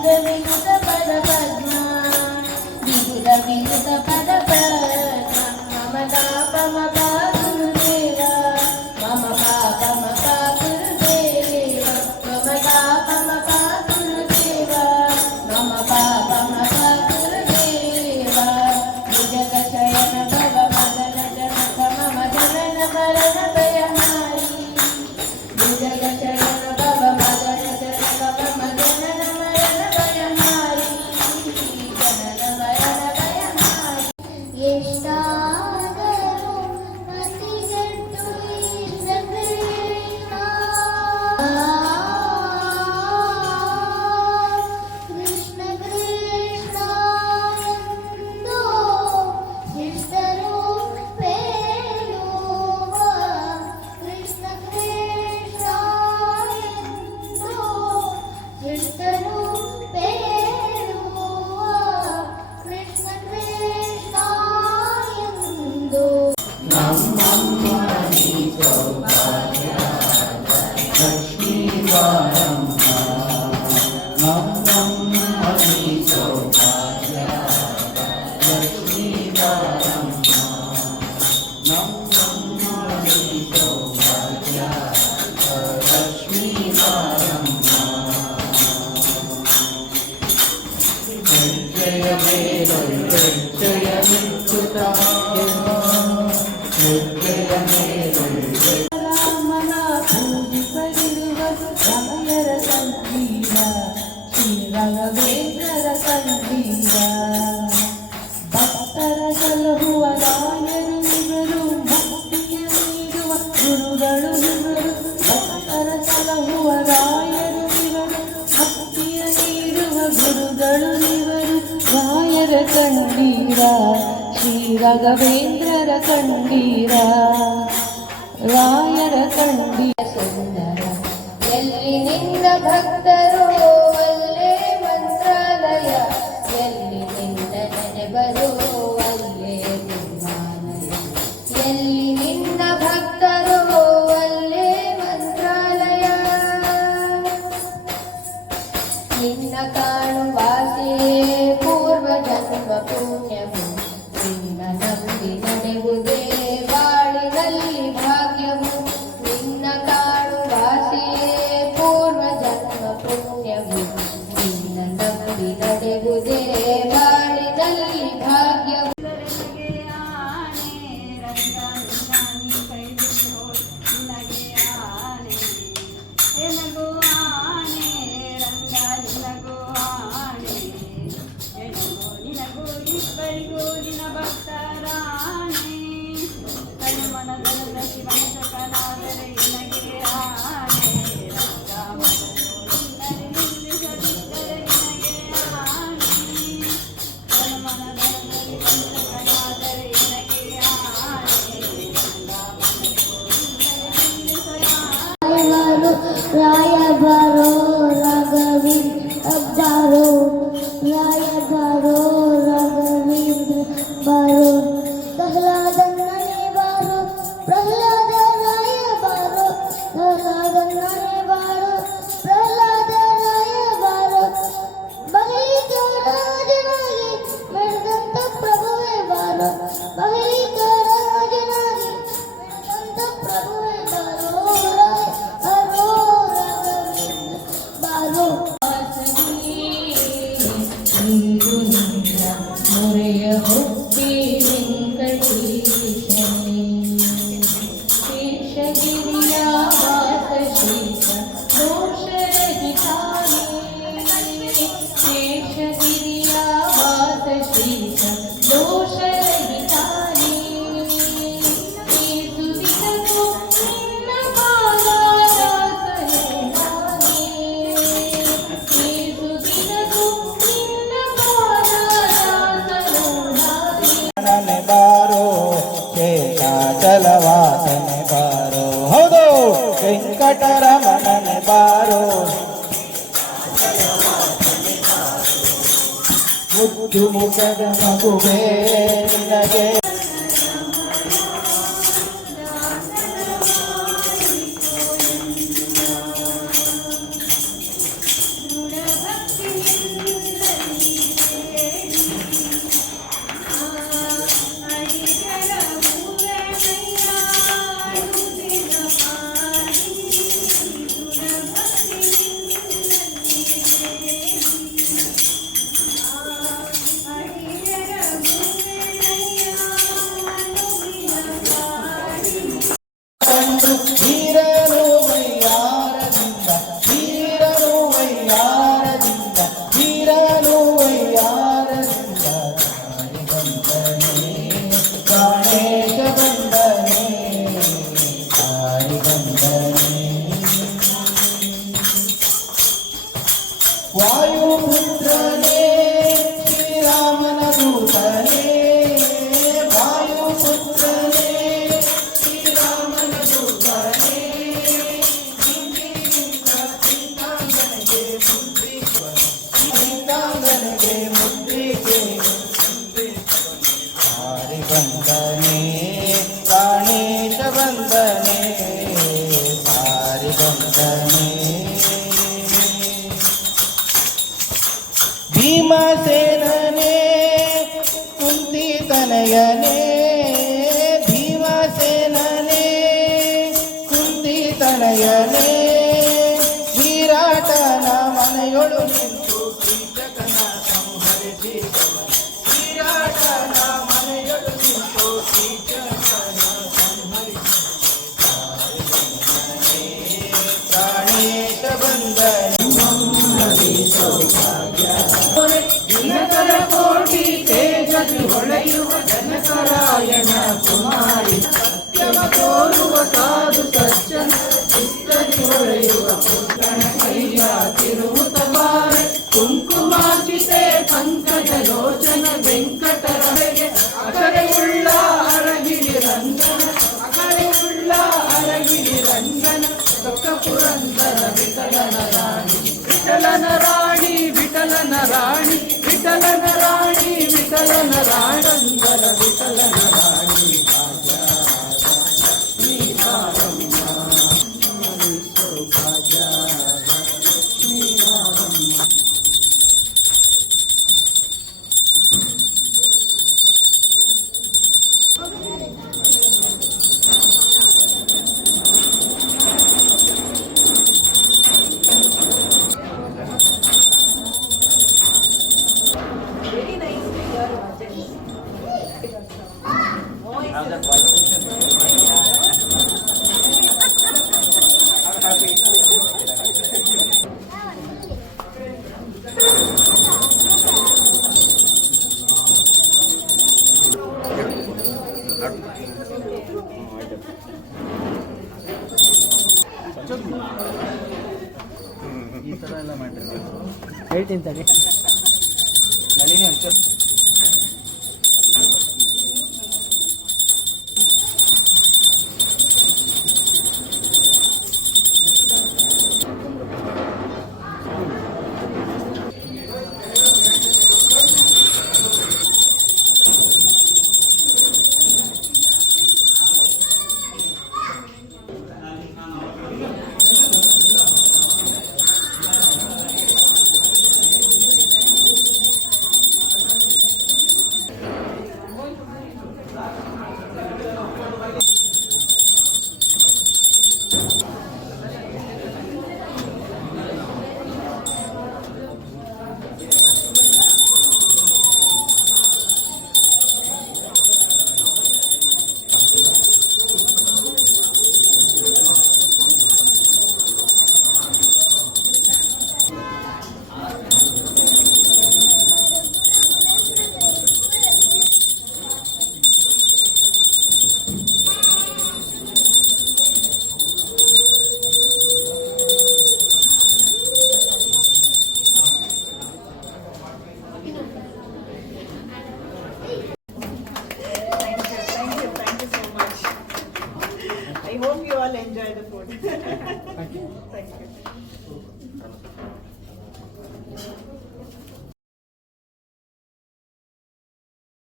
ವಿನುತ ಪದ ಪದ್ಮ ವಿನುತ ವಿನುತ ಪದ ಪದ್ಮ ಮಮ ಪಾಪ ಮಪ ಗುರುದೇವ ಮಮ ಪಾಪ ಮಪ ಗುರುದೇವ ಮಮ ಪಾಪ ಮಪ ಗುರುದೇವ ಮಮ ಪಾಪ ಮಪ ಗುರುದೇವ ಭುಜಗ ಶಯನ ಭವ ಮದನ ಜನಕ ಮಮ ಜನನ ಮರಣ ಭಯಹಾರಿ ಭುಜಗ ಶಯನ ಭವ ಮದನ ಜನಕ ಮಮ ಜನನ ಮರಣ ಭಯಹಾರಿ ಜನನ ಮರಣ ಭಯಹಾರಿ ಎಷ್ಟಾದರೂ ಮತಿಗೆಟ್ಟು ಇರಬೇಡ ಕೃಷ್ಣ ಕೃಷ್ಣ ಎಂದು ಶಿಷ್ಟರು ಪೇಳುವ ಕೃಷ್ಣ ಕೃಷ್ಣ ಎಂದು ಶಿಷ್ಟರು ಪೇಳುವ ಕೃಷ್ಣ ಕೃಷ್ಣ ಎಂದು ರಾಮನ ಪೂಜಿಸಲಿರುವ ರಮಯರ ಸಂಗೀತ ಶ್ರೀ ರಾಘವೇಂದ್ರರ ಸಂಗೀತ ಭಕ್ತರ ಸಲಹುವ ರಾಯರು ಇವರು ಮುಕ್ತಿಯ ನೀಡುವ ಗುರುಗಳು ಇವರು ಭಕ್ತರ ಸಲಹುವ ರಾಯರು ಇವರು ಮುಕ್ತಿಯ ನೀಡುವ ಗುರುಗಳು ಇವರು ರಾಯರ ಕಂಡೀರ ಶ್ರೀ ರಾಘವೇಂದ್ರರ ಕಂಡೀರ ರಾಯರ ಕಂಡೀರ ಸುಂದರ ಎಲ್ಲಿ ನಿನ್ನ ಭಕ್ತರು ಅಲ್ಲೇ ಮಂತ್ರಾಲಯ ಎಲ್ಲಿ ನಿನ್ನ ನೆನೆಬರು ಅಲ್ಲೇ ನಿರ್ಮಾಲಯ ಎಲ್ಲಿ ನಿನ್ನ ಭಕ್ತರು ಅಲ್ಲೇ ಮಂತ್ರಾಲಯ ನಿನ್ನ ಕಾಣುವಾಸೆಯೇ ಪೂರ್ವ ಜನ್ಮ ಪುಣ್ಯವು ನಿನ್ನ ನಂಬಿ ನಡೆಯುವುದೇ ಬಾಳಿನಲ್ಲಿ ಭಾಗ್ಯವು ನಿನ್ನ ಕಾಣುವಾಸೆಯೇ ಪೂರ್ವ ಜನ್ಮ ಪುಣ್ಯವು ನಿನ್ನ ನಂಬಿ ನಡೆಯುವುದೇ ಬಾಳಿನಲ್ಲಿ ಭಾಗ್ಯವು ರಾಯಬಾರೋ ರಾಘವೇಂದ್ರ ಬಾರೋ ರಾಯಬಾರೋ ರಾಘವೇಂದ್ರ ಬಾರೋ ಪ್ರಹ್ಲಾದ ನನೆ ಬಾರೋ ಪ್ರಹ್ಲಾದ ರಾಯಬಾರೋ ಪ್ರಹ್ಲಾದ ನನೆ ಬಾರೋ ಪ್ರಹ್ಲಾದ ರಾಯಬಾರೋ ಬಹಳಿಕ ರಾಜನಾಗಿ ಮೆರೆದಂತ ಪ್ರಭುವೇ ಬಾರೋ ಬಹಳಿಕ ರಾಜನಾಗಿ ಮೆರೆದಂತ ಪ್ರಭುವೇ ಬಾರೋ ಮೊರೆಯ ಹೊತ್ತಿ ವೆಂಕಟೇಶನೇ ಶೇಷಗಿರಿಯ ವಾಸ ಶೇಷ ದೋಷರಹಿತಾನೇ ಶೇಷಗಿರಿಯ ವಾಸ ಶೇಷ ದೋಷರಹಿತಾನೇ ಸುದಿನಗೂ ನಿನ್ನ ಪಾದಾದಾಸನೇ ನಾನೇ ಸುದಿನಗೂ ನಿನ್ನ ಪಾದಾದಾಸನು ನಾನೇ ಬಾರೋ ಶೇಷಾಚಲವಾಸನೆ ಬಾರೋ ಹೌದು ವೆಂಕಟರಮಣನೆ ಬಾರೋ ಮುದ್ದು ಮುಖದ ಮಗುವೇ ನಿನಗೆ ದೃಢ ಭಕ್ತಿ ಬಂದು ಧೀರನು ವೈಯಾರದಿಂದ ಧೀರನು ವೈಯಾರದಿಂದ ಧೀರನು ವೈಯಾರದಿಂದ ಗಣೇಶ ಬಂದನೆ ವಾಯುಪುತ್ರನೇ ಶ್ರೀರಾಮನ ದೂತನೇ ವಾಯುಪುತ್ರನೇ ಶ್ರೀರಾಮನ ದೂತನೇ ಚಿಂತಾಂಗನಿಗೆ ಮುದ್ರಿಕೆ ಹಾರಿ ಬಂದನೆ ಗಣೇಶ ಬಂದನೆ ಹಾರಿ ಬಂದನೆ ಭೀಮಸೇನನೇ ಕುಂತಿ ತನಯನೇ ಭೀಮಸೇನನೇ ಕುಂತಿ ತನಯನೇ ವಿರಾಟನ ಮನೆಯೊಳು ನಿಂತು ಕೀಚಕನ ಸಂಹರಿಸಿ ವಿರಾಟನ ಮನೆಯೊಳು ನಿಂತು ಕೀಚಕನ ಸಂಹರಿಸಿ ಗಣೇಶ ಬಂದನೆ ದಿನಕರ ಕೋಟಿ ತೇಜದಿ ಹೊಳೆಯುವ ಜನಕರಾಯಣ ಕುಮಾರಿ ಸತ್ಯವ ತೋರುವ ಸಾಧು ಸಜ್ಜನ ಚಿತ್ತದಿ ಹೊಳೆಯುವ ಪುತ್ರನ ಕೈಯ ತಿರುವುತ ಬಾರೆ ಕುಂಕುಮಾಚಿತೆ ಪಂಕಜ ಲೋಚನ ವೆಂಕಟರಮೆಗೆ ಅಕರೆಯುಳ್ಳ ಅರಗಿರಿ ರಂಗನ ಅಕರೆಯುಳ್ಳ ಅರಗಿರಿ ರಂಗನ ದೊಕ್ಕ ಪುರಂದರ ವಿಠಲನ ರಾಣಿ ವಿಠಲನ ರಾಣಿ ವಿಠಲನ ರಾಣಿ ವಿಠಲನ ರಾಣಿ ವಿಠಲನ ರಾಣಂದರ ವಿಠಲನ ರಾಣಿ ಈ ಥರ ಎಲ್ಲ ಮಾಡಿರಿ ಹೇಳ್ತೀನಿ ತಡಿ. ನಳಿನಿ ಒಂಚೂರು enjoy the food. Thank you. Thank you.